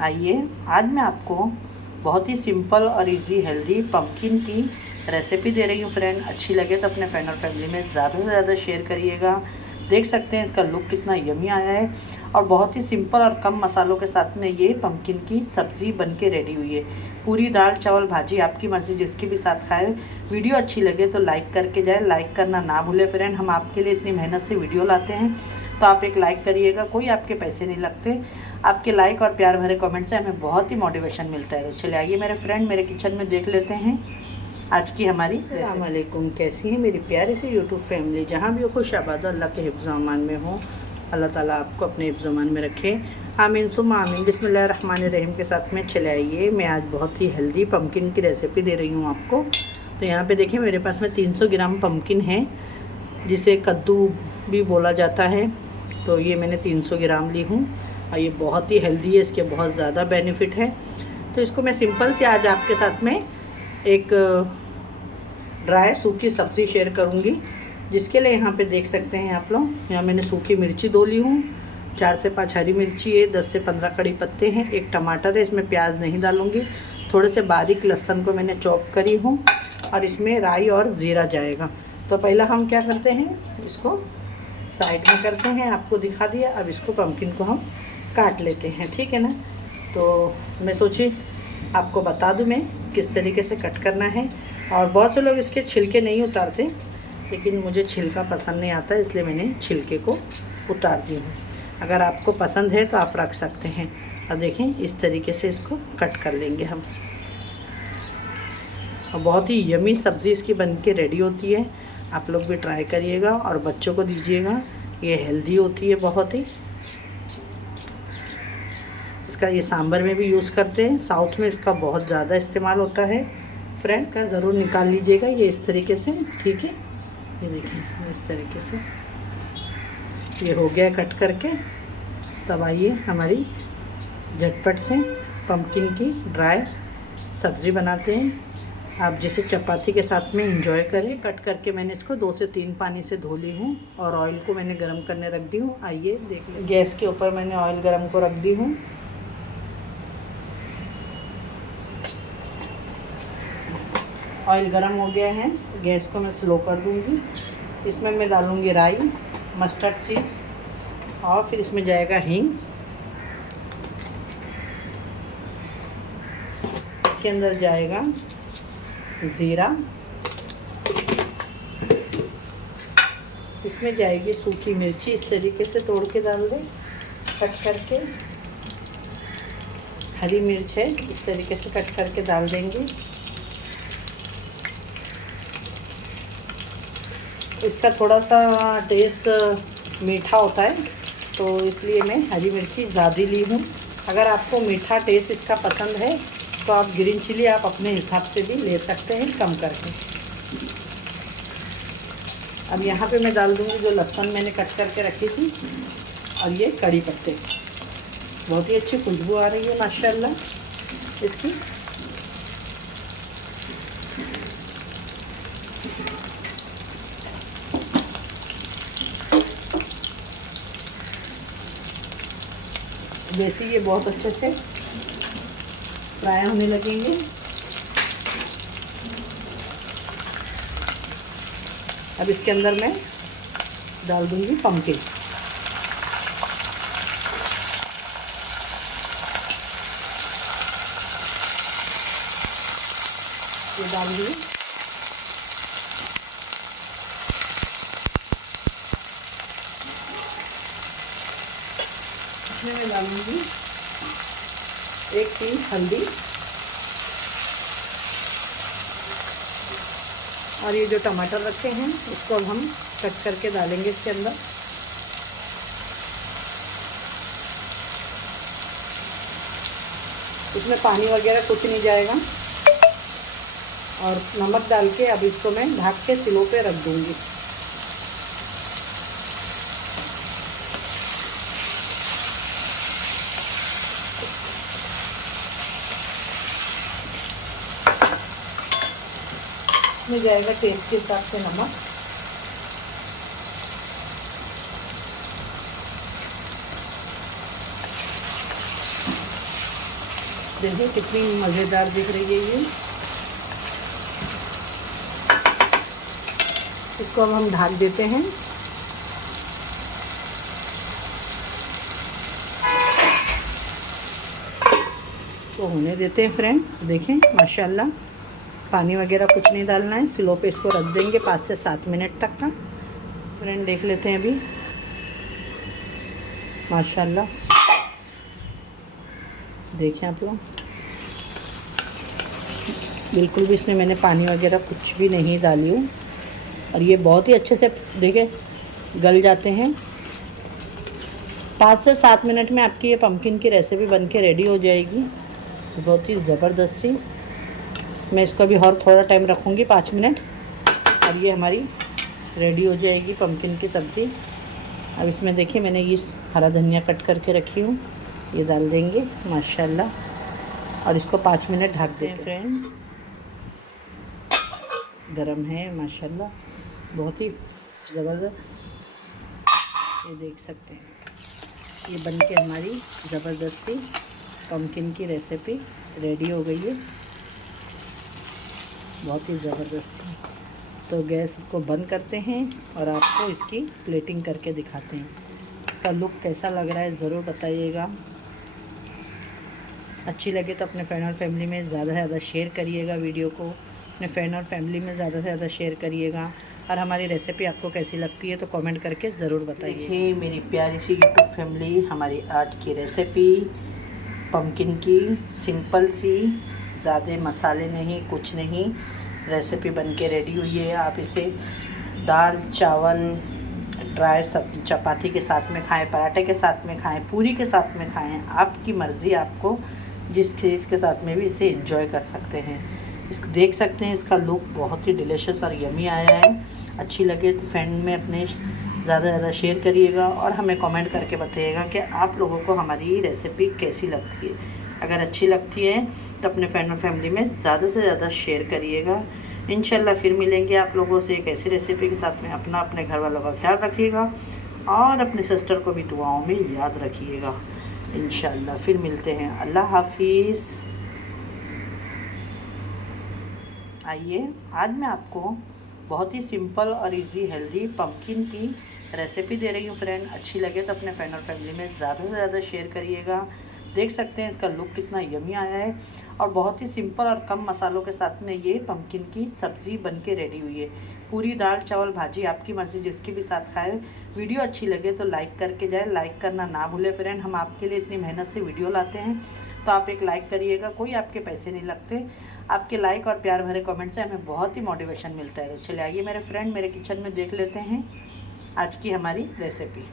आइए आज मैं आपको बहुत ही सिंपल और इजी हेल्दी पम्पकिन की रेसिपी दे रही हूँ फ्रेंड। अच्छी लगे तो अपने फ्रेंड और फैमिली में ज़्यादा से ज़्यादा शेयर करिएगा। देख सकते हैं इसका लुक कितना यमी आया है और बहुत ही सिंपल और कम मसालों के साथ में ये पम्पकिन की सब्ज़ी बन के रेडी हुई है। पूरी दाल चावल भाजी आपकी मर्ज़ी जिसके भी साथ खाए। वीडियो अच्छी लगे तो लाइक करके जाए, लाइक करना ना भूले फ्रेंड। हम आपके लिए इतनी मेहनत से वीडियो लाते हैं तो आप एक लाइक करिएगा। कोई आपके पैसे नहीं लगते, आपके लाइक और प्यार भरे कमेंट से हमें बहुत ही मोटिवेशन मिलता है। तो चलिए आइए मेरे फ्रेंड मेरे किचन में देख लेते हैं आज की हमारी। अस्सलाम वालेकुम, कैसी है मेरी प्यारी सी यूट्यूब फैमिली। जहाँ भी हो खुश आबाद अल्लाह के हिफ्ज़-ओ-अमान में हो। अल्लाह ताला आपको अपने हिफ्ज़-ओ-अमान में रखे, आमीन सुम्मा आमीन। बिस्मिल्लाहिर्रहमानिर्रहीम के साथ में चले आइए। मैं आज बहुत ही हेल्दी पम्पकिन की रेसिपी दे रही हूँ आपको। तो यहाँ पे देखिए मेरे पास में 300 ग्राम पम्पकिन है, जिसे कद्दू भी बोला जाता है। तो ये मैंने 300 ग्राम ली हूँ और ये बहुत ही हेल्दी है, इसके बहुत ज़्यादा बेनिफिट है। तो इसको मैं सिंपल से आज आपके साथ में एक ड्राई सूखी सब्ज़ी शेयर करूँगी, जिसके लिए यहाँ पे देख सकते हैं आप लोग। यहाँ मैंने सूखी मिर्ची 2 ली हूँ, 4 से 5 हरी मिर्ची है, 10 से 15 कड़ी पत्ते हैं, 1 टमाटर है। इसमें प्याज नहीं डालूँगी। थोड़े से बारीक लहसुन को मैंने चॉप करी हूँ और इसमें राई और ज़ीरा जाएगा। तो पहला हम क्या करते हैं, इसको साइड में करते हैं, आपको दिखा दिया। अब इसको पम्पकिन को हम काट लेते हैं, ठीक है ना। तो मैं सोची आपको बता दूं मैं किस तरीके से कट करना है। और बहुत से लोग इसके छिलके नहीं उतारते, लेकिन मुझे छिलका पसंद नहीं आता, इसलिए मैंने छिलके को उतार दी हूँ। अगर आपको पसंद है तो आप रख सकते हैं। अब देखें इस तरीके से इसको कट कर लेंगे हम। और बहुत ही यमी सब्ज़ी इसकी बन के रेडी होती है। आप लोग भी ट्राई करिएगा और बच्चों को दीजिएगा। ये हेल्दी होती है बहुत ही। इसका ये सांभर में भी यूज़ करते हैं, साउथ में इसका बहुत ज़्यादा इस्तेमाल होता है। फ्रेंड्स का ज़रूर निकाल लीजिएगा ये इस तरीके से, ठीक है। ये देखिए इस तरीके से ये हो गया कट करके। तब आइए हमारी झटपट से पम्पकिन की ड्राई सब्ज़ी बनाते हैं। आप जिसे चपाती के साथ में इंजॉय करें। कट करके मैंने इसको 2 से 3 पानी से धो ली हूँ और ऑयल को मैंने गरम करने रख दी हूँ। आइए देख लें। गैस के ऊपर मैंने ऑयल गरम को रख दी हूँ। ऑयल गरम हो गया है, गैस को मैं स्लो कर दूँगी। इसमें मैं डालूँगी राई, मस्टर्ड सीड्स और फिर इसमें जाएगा हींग। इसके अंदर जाएगा ज़ीरा, इसमें जाएगी सूखी मिर्ची। इस तरीके से तोड़ के डाल दें कट करके। हरी मिर्च है, इस तरीके से कट करके डाल देंगे। इसका थोड़ा सा टेस्ट मीठा होता है, तो इसलिए मैं हरी मिर्ची ज़्यादा ली हूँ। अगर आपको मीठा टेस्ट इसका पसंद है तो आप ग्रीन चिली आप अपने हिसाब से भी ले सकते हैं कम करके। अब यहाँ पे मैं डाल दूँगी जो लहसुन मैंने कट करके रखी थी और ये कड़ी पत्ते। बहुत ही अच्छी खुशबू आ रही है माशाल्लाह इसकी। जैसे ये बहुत अच्छे से फ्राई होने लगेंगे, अब इसके अंदर मैं डाल दूंगी पम्पकिन। ये डाल दूँगी। इसमें मैं डालूँगी 1 पिंच हल्दी और ये जो टमाटर रखे हैं इसको अब हम कट करके डालेंगे इसके अंदर। इसमें पानी वगैरह कुछ नहीं जाएगा और नमक डाल के अब इसको मैं ढक के स्लो पे रख दूँगी। इसमें जाएगा टेस्ट के हिसाब से नमक। देखिए कितनी मज़ेदार दिख रही है ये। इसको अब हम ढक देते हैं। तो होने देते हैं फ्रेंड। देखें माशाल्लाह, पानी वगैरह कुछ नहीं डालना है, स्लो पे इसको रख देंगे 5 से 7 मिनट तक का। फ्रेंड देख लेते हैं अभी माशाल्लाह, देखें आप लोग, बिल्कुल भी इसमें मैंने पानी वगैरह कुछ भी नहीं डाली हूँ और ये बहुत ही अच्छे से देखें गल जाते हैं। 5 से 7 मिनट में आपकी ये पम्पकिन की रेसिपी बन के रेडी हो जाएगी, बहुत ही ज़बरदस्त सी। मैं इसको अभी और थोड़ा टाइम रखूँगी 5 मिनट और ये हमारी रेडी हो जाएगी पम्पकिन की सब्ज़ी। अब इसमें देखिए मैंने ये हरा धनिया कट करके रखी हूँ, ये डाल देंगे माशाल्लाह और इसको 5 मिनट ढक देते हैं। फ्रेंड गरम है माशाल्लाह, बहुत ही ज़बरदस्त, ये देख सकते हैं। ये बन के हमारी ज़बरदस्त सी पम्पकिन की रेसिपी रेडी हो गई है, बहुत ही ज़बरदस्त सी। तो गैस को बंद करते हैं और आपको इसकी प्लेटिंग करके दिखाते हैं। इसका लुक कैसा लग रहा है ज़रूर बताइएगा। अच्छी लगे तो अपने फ्रेंड और फैमिली में ज़्यादा से ज़्यादा शेयर करिएगा वीडियो को, अपने फ्रेंड और फैमिली में ज़्यादा से ज़्यादा शेयर करिएगा। और हमारी रेसिपी आपको कैसी लगती है तो कमेंट करके ज़रूर बताइए। देखिए मेरी प्यारी सी यूट्यूब फैमिली, हमारी आज की रेसिपी पम्पकिन की सिंपल सी, ज़्यादा मसाले नहीं कुछ नहीं, रेसिपी बन के रेडी हुई है। आप इसे दाल चावल ड्राई सब चपाती के साथ में खाएं, पराठे के साथ में खाएं, पूरी के साथ में खाएं, आपकी मर्ज़ी, आपको जिस चीज़ के साथ में भी इसे एंजॉय कर सकते हैं। इसको देख सकते हैं, इसका लुक बहुत ही डिलीशियस और यमी आया है। अच्छी लगे तो फ्रेंड में अपने ज़्यादा से ज़्यादा शेयर करिएगा और हमें कमेंट करके बताइएगा कि आप लोगों को हमारी रेसिपी कैसी लगती है। अगर अच्छी लगती है तो अपने फ्रेंड और फैमिली में ज़्यादा से ज़्यादा शेयर करिएगा। इंशाल्लाह फिर मिलेंगे आप लोगों से एक ऐसी रेसिपी के साथ में। अपना अपने घर वालों का ख्याल रखिएगा और अपने सिस्टर को भी दुआओं में याद रखिएगा। इंशाल्लाह फिर मिलते हैं। अल्लाह हाफिज़। आइए आज मैं आपको बहुत ही सिंपल और इजी हेल्दी पम्पकिन की रेसिपी दे रही हूँ फ्रेंड। अच्छी लगे तो अपने फ्रेंड और फैमिली में ज़्यादा से ज़्यादा शेयर करिएगा। देख सकते हैं इसका लुक कितना यमी आया है और बहुत ही सिंपल और कम मसालों के साथ में ये पम्पकिन की सब्ज़ी बन के रेडी हुई है। पूरी दाल चावल भाजी आपकी मर्ज़ी जिसकी भी साथ खाए। वीडियो अच्छी लगे तो लाइक करके जाए, लाइक करना ना भूले फ्रेंड। हम आपके लिए इतनी मेहनत से वीडियो लाते हैं तो आप एक लाइक करिएगा, कोई आपके पैसे नहीं लगते। आपके लाइक और प्यार भरे कमेंट से हमें बहुत ही मोटिवेशन मिलता है। तो चलिए आइए मेरे फ्रेंड मेरे किचन में देख लेते हैं आज की हमारी रेसिपी।